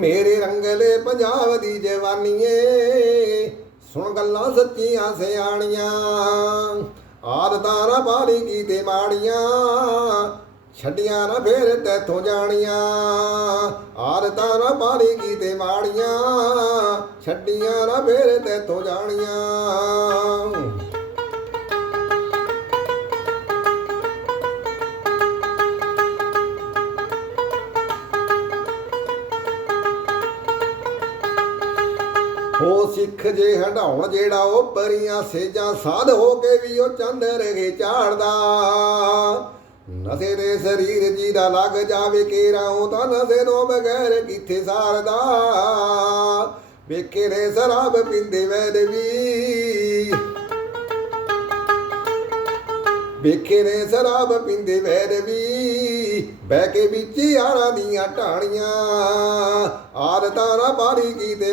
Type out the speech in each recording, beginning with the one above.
ਮੇਰੇ ਰੰਗਲੇ ਪੰਜਾਬ ਦੀ ਜਵਾਨੀਏ। ਸੁਣ ਗੱਲਾਂ ਸੱਚੀਆਂ ਸਿਆਣੀਆਂ। ਆਦਤਾਂ ਨਾ ਬਾਲੀ ਕੀ ਤੇ ਮਾੜੀਆਂ। ਛੱਡੀਆਂ ਨਾ ਫੇਰ ਤੈਥੋਂ ਜਾਣੀਆਂ। ਆਦਤਾਂ ਨਾ ਬਾਲੀ ਕੀ ਤੇ ਮਾੜੀਆਂ। ਛੱਡੀਆਂ ਨਾ ਫੇਰ ਤੈਥੋਂ ਜਾਣੀਆਂ। ਸਿੱਖ ਜੇ ਹਟਾਉਣ ਜਿਹੜਾ ਉਹ ਪਰੀਆਂ ਸੇਜਾਂ ਸਾਧ ਹੋ ਕੇ ਵੀ ਉਹ ਚੰਦਰ ਰਗੇ ਝਾੜਦਾ। ਨਸੇ ਦੇ ਸਰੀਰ ਜੀ ਦਾ ਲੱਗ ਜਾਵੇ ਕੇਰਾ, ਉਹ ਤਾਂ ਨਸੇ ਤੋਂ ਬਗੈਰ ਕਿੱਥੇ ਸਾਰਦਾ। ਵੇਖੇ ਨੇ ਸ਼ਰਾਬ ਪੀਂਦੇ ਵੈਦ ਵੀ। ਵੇਖੇ ਨੇ ਸ਼ਰਾਬ ਪੀਂਦੇ ਵੈਦ ਵੀ। ਬਹਿ ਕੇ ਵਿੱਚ ਯਾਰਾਂ ਦੀਆਂ ਢਾਣੀਆਂ, ਆਦਤਾਂ ਨਾ ਬਾਰੀ ਕੀਤੇ ਤੇ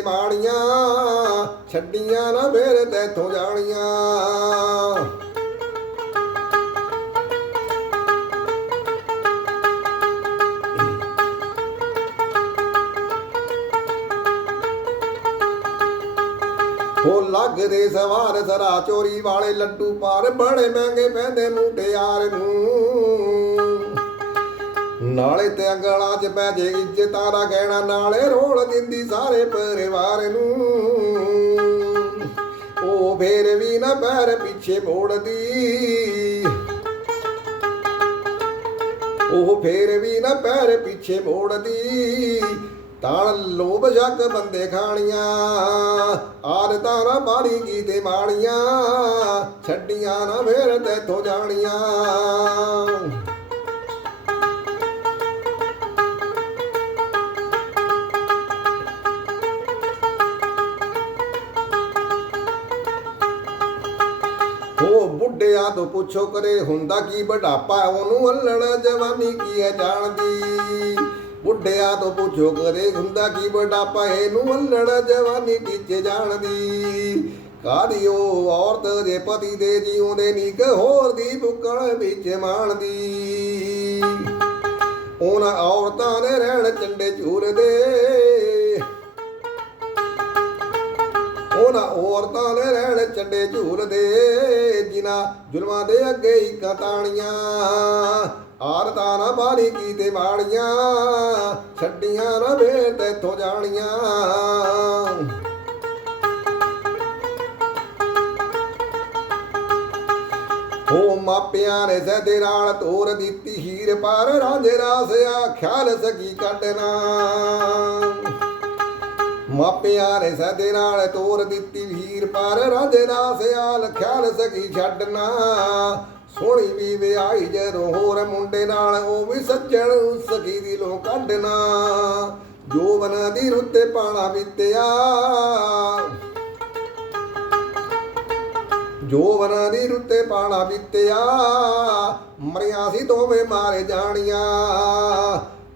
ਛੱਡੀਆਂ ਨਾ ਫੇਰ ਤੈਥੋਂ ਜਾਣੀਆਂ। ਹੋ ਲੱਗਦੇ ਸਵਾਰ ਸਰਾ ਚੋਰੀ ਵਾਲੇ ਲੱਡੂ ਪਾਰ, ਬੜੇ ਮਹਿੰਗੇ ਪੈਂਦੇ ਮੁੰਡਿਆਰ ਨੂੰ। ਨਾਲੇ ਤੇ ਅੰਗਲਾਂ 'ਚ ਪੈ ਜੇ, ਇੱਜ਼ਤਾਂ ਦਾ ਕਹਿਣਾ ਨਾਲੇ ਰੋਲ ਦਿੰਦੀ ਸਾਰੇ ਪਰਿਵਾਰ ਨੂੰ। ਉਹ ਫੇਰ ਵੀ ਨਾ ਪੈਰ ਪਿੱਛੇ ਮੋੜਦੀ। ਉਹ ਫੇਰ ਵੀ ਨਾ ਪੈਰ ਪਿੱਛੇ ਮੋੜਦੀ। ਤਾਂ ਲੋਭ ਜੱਗ ਬੰਦੇ ਖਾਣੀਆਂ ਆਦਤਾਂ ਨਾ ਬਾੜੀ ਕੀ ਤੇ ਮਾੜੀਆਂ ਛੱਡੀਆਂ ਨਾ ਫੇਰ ਤੈਥੋਂ ਜਾਣੀਆਂ। ਉਹ ਬੁੱਢਿਆਂ ਤੋਂ ਪੁੱਛੋ ਕਰੇ ਹੁੰਦਾ ਕੀ ਬੁਢਾਪਾ, ਉਹਨੂੰ ਅਲੜ ਜਵਾਨੀ ਕੀ ਹੈ ਜਾਣਦੀ? ਬੁੱਢਿਆਂ ਤੋਂ ਪੁੱਛੋ ਕਰੇ ਹੁੰਦਾ ਕੀ ਬੁਢਾਪਾ, ਇਹਨੂੰ ਅਲੜ ਜਵਾਨੀ ਟੀਚੇ ਜਾਣਦੀ? ਕਾਦੀਓ ਔਰਤ ਦੇ ਪਤੀ ਦੇ ਜਿਉਂਦੇ ਨੀ ਕਿ ਹੋਰ ਦੀ ਬੁੱਕਲ ਵਿੱਚ ਮਾਣਦੀ? ਉਹਨਾਂ ਔਰਤਾਂ ਨੇ ਰਹਿਣ ਚੰਡੇ ਝੂਰਦੇ ਉਹਨਾਂ ਔਰਤਾਂ ਨੇ ਰਹਿਣ ਚੰਡੇ ਝੂਲਦੇ ਜਿਨ੍ਹਾਂ ਜ਼ੁਲਮਾਂ ਦੇ ਅੱਗੇ ਹੀ ਕਤਾਣੀਆਂ ਆਰਤਾਂ ਨਾ ਬਾਰੀ ਕੀ ਤੇ ਮਾੜੀਆਂ, ਛੱਡੀਆਂ ਨਾ ਵੇ ਤੈਥੋਂ ਜਾਣੀਆਂ। ਹੋ ਮਾਪਿਆਂ ਨੇ ਸਦੇ ਨਾਲ ਤੋਰ ਦਿੱਤੀ ਹੀਰ ਪਰ ਰਾਂਝੇ ਰਾਸਿਆ ਖਿਆਲ ਸਕੀ ਕੱਢਣਾ ਮਾਪਿਆਂ ਨੇ ਸਦੇ ਨਾਲ ਤੋਰ ਦਿੱਤੀ ਵੀਰ ਪਰ ਰਾਜੇ ਦਾ ਸਿਆਲ, ਖਿਆਲ ਸਕੀ ਛੱਡਣਾ ਸੋਹਣੀ ਵੀ ਵਿਆਹੀ ਜਦੋਂ ਹੋਰ ਮੁੰਡੇ ਨਾਲ, ਉਹ ਵੀ ਸੱਜਣ ਸਕੀ ਦੀ ਲੋ ਕੱਢਣਾ ਜੋਬਨ ਦੀ ਰੁੱਤੇ ਪਾਣਾ ਬੀਤਿਆ। ਜੋਬਨ ਦੀ ਰੁੱਤੇ ਪਾਣਾ ਬੀਤਿਆ। ਮਰਿਆ ਸੀ ਦੋਵੇਂ ਮਾਰੇ ਜਾਣੀਆਂ।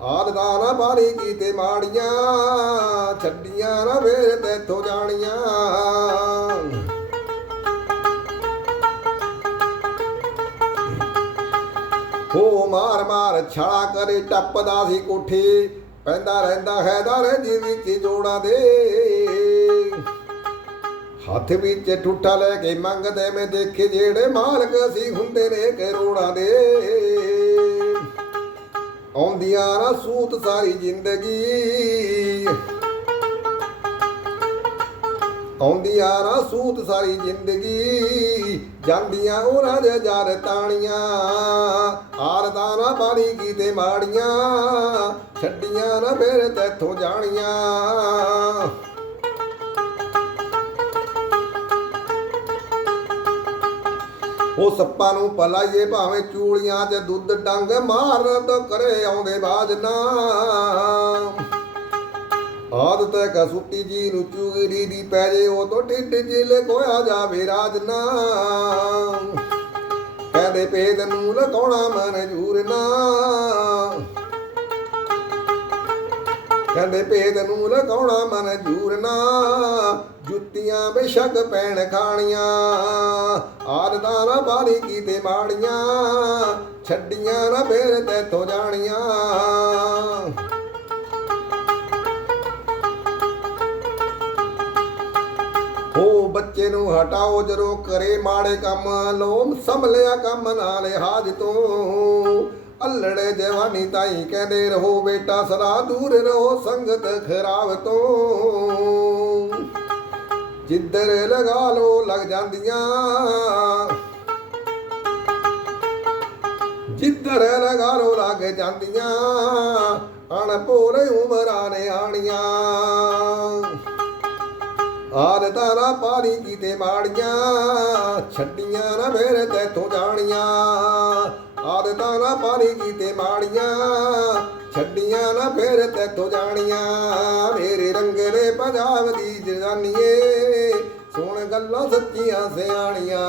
ਆਦਦਾ ਬਾਰੀ ਕੀਤੇ ਮਾੜੀਆਂ। ਛੱਡੀਆਂ ਨਾ ਵੇਰ ਤੈਥੋਂ ਜਾਣੀਆਂ। ਹੋ ਮਾਰ ਮਾਰ ਛਾਲਾ ਕਰੇ ਟੱਪਦਾ ਸੀ ਕੋਠੀ, ਪੈਂਦਾ ਰਹਿੰਦਾ ਹੈਦਰ ਜੀ ਵਿੱਚ ਜੋੜਾਂ ਦੇ। ਹੱਥ ਵਿੱਚ ਠੁੱਠਾ ਲੈ ਕੇ ਮੰਗਦੇ ਮੈਂ ਦੇਖੇ ਜਿਹੜੇ ਮਾਲਕ ਸੀ ਹੁੰਦੇ ਨੇ ਕਰੋੜਾਂ ਦੇ। ਆਉਂਦੀਆਂ ਨਾ ਸੂਤ ਸਾਰੀ ਜ਼ਿੰਦਗੀ। ਆਉਂਦੀਆਂ ਨਾ ਸੂਤ ਸਾਰੀ ਜ਼ਿੰਦਗੀ, ਜਾਂਦੀਆਂ ਉਹਨਾਂ ਦੇ ਜਰ ਤਾਣੀਆਂ। ਆਰਦਾ ਨਾ ਬਾਣੀ ਕੀ ਮਾੜੀਆਂ, ਛੱਡੀਆਂ ਨਾ ਫੇਰ ਤੈਥੋਂ ਜਾਣੀਆਂ। ਉਹ ਸੱਪਾਂ ਨੂੰ ਪਲਾਈਏ ਭਾਵੇਂ ਚੂੜੀਆਂ ਤੇ ਦੁੱਧ ਡੰਗ ਮਾਰਨ ਤੋਂ ਕਰੇ ਆਉਂਦੇ ਬਾਜਨਾ ਆਦਤ ਹੈ ਕਸੁੱਤੀ ਜੀ ਨੂੰ ਚੁਗਲੀ ਦੀ ਪੈ ਜੇ, ਉਹ ਤੋਂ ਢਿੱਡ ਜਿਲੇ ਕੋਇਆ ਜਾਵੇ ਰਾਜਨਾ ਕਹਿੰਦੇ ਪੇਦ ਨੂੰ ਲਗਾਉਣਾ ਮਨਜੂਰ ਨਾ। ਕਹਿੰਦੇ ਭੇਦ ਨੂੰ ਲਗਾਉਣਾ ਮਨਜੂਰ ਨਾ। ਜੁੱਤੀਆਂ ਬੇਸ਼ੱਕ ਪੈਣ ਖਾਣੀਆਂ ਆਰਦਾ ਨਾ ਬਾਰੀ ਕੀਤੇ ਮਾੜੀਆਂ, ਛੱਡੀਆਂ ਨਾ ਫੇਰ ਤੈਥੋਂ ਜਾਣੀਆਂ। ਬੱਚੇ ਨੂੰ ਹਟਾਓ ਜਦੋਂ ਕਰੇ ਮਾੜੇ ਕੰਮ, ਲੋਮ ਸੰਭਲਿਆ ਕੰਮ ਨਾਲੇ ਹਾਜ ਤੋਂ। ਅਲੜੇ ਜਵਾਨੀ ਤਾਈ ਕਹਿੰਦੇ ਰਹੋ ਬੇਟਾ, ਸਦਾ ਦੂਰ ਰਹੋ ਸੰਗਤ ਖਰਾਬ ਤੋਂ। ਜਿੱਧਰ ਲਗਾ ਲੋ, ਲੱਗ ਜਾਂਦੀਆਂ। ਜਿੱਧਰ ਲਗਾ ਲੋ, ਲੱਗ ਜਾਂਦੀਆਂ। ਅਣਪੋਰੇ ਉਮਰਾਂ ਨੇ ਆਣੀਆਂ। ਆਦਤਾਂ ਨਾ ਪਾਰੀ ਕੀਤੇ ਮਾੜੀਆਂ, ਛੱਡੀਆਂ ਨਾ ਮੇਰੇ ਤੈਥੋਂ ਜਾਣੀਆਂ। ਆਦਤਾਂ ਨਾ ਪਾਰੀ ਕੀਤੇ ਮਾੜੀਆਂ, ਛੱਡੀਆਂ ਨਾ ਫੇਰ ਤੈਥੋਂ ਜਾਣੀਆਂ। ਮੇਰੇ ਰੰਗਲੇ ਪੰਜਾਬ ਦੀ ਜਨਾਨੀਏ, ਸੁਣ ਗੱਲਾਂ ਸੱਚੀਆਂ ਸਿਆਣੀਆਂ।